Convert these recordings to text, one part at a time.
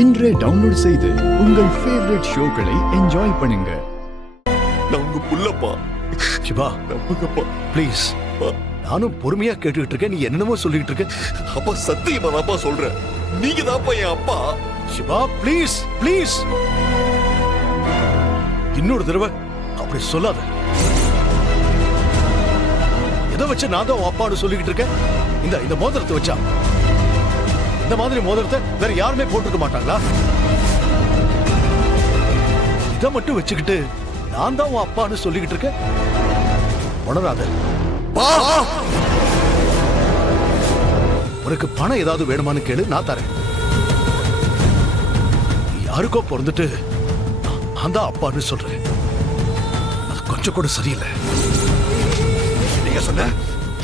இன்றே டவுன்லோட் செய்து உங்கள் ஃபேவரட் ஷோக்களை என்ஜாய் பண்ணுங்க. நான் உங்க புள்ளப்பா. சிவா நம்புங்கப்பா ப்ளீஸ். நானும் பொறுமையா கேட்டுக்கிட்டு இருக்கேன், நீ என்னென்னமோ சொல்லிட்டு இருக்க. அப்பா சத்தியமா தான்ப்பா சொல்றேன், நீங்க தான்ப்பா என் அப்பா. சிவா ப்ளீஸ் ப்ளீஸ், இன்னொரு தடவை அப்படி சொல்லாத. எதை வச்சு நான் தான் அப்பான்னு சொல்லிக்கிட்டு இருக்கேன்? இந்த மோதிரத்தை வச்சா? இந்த மாதிரி மோதிரத்தை வேற யாருமே போட்டுக்க மாட்டாங்களா? இதை மட்டும் வச்சுக்கிட்டு நான் தான் உன் அப்பான்னு சொல்லிக்கிட்டு இருக்கேன். உணராத. உனக்கு பணம் ஏதாவது வேணுமான்னு கேளு, நான் தரேன். யாருக்கோ பிறந்துட்டு நான் தான் அப்பான்னு சொல்றேன், அது கொஞ்சம் கூட சரியில்லை. என்னையா சொன்ன?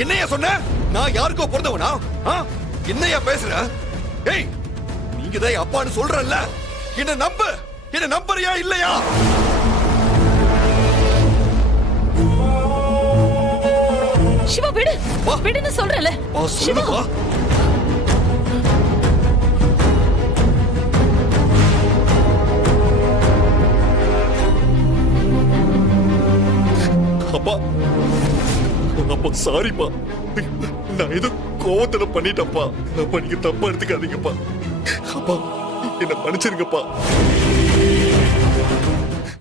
என்னையா சொன்ன? நான் யாருக்கோ பிறந்தவனா? என்னையா பேசுற? ஏய், நீங்க தான் என் அப்பான்னு சொல்றல்ல, என்ன நம்பு. என்ன நம்புறியா இல்லையா? சிவா விடு, விடுன்னு சொல்றல. சொல்லுப்பா. அப்பா அப்பா சாரிப்பா, நான் ஏதோ கோவத்துல பண்ணிட்டப்பா. அப்பா நீங்க தப்பா எடுத்துக்காதீங்கப்பா. அப்பா என்ன மன்னிச்சிருங்கப்பா.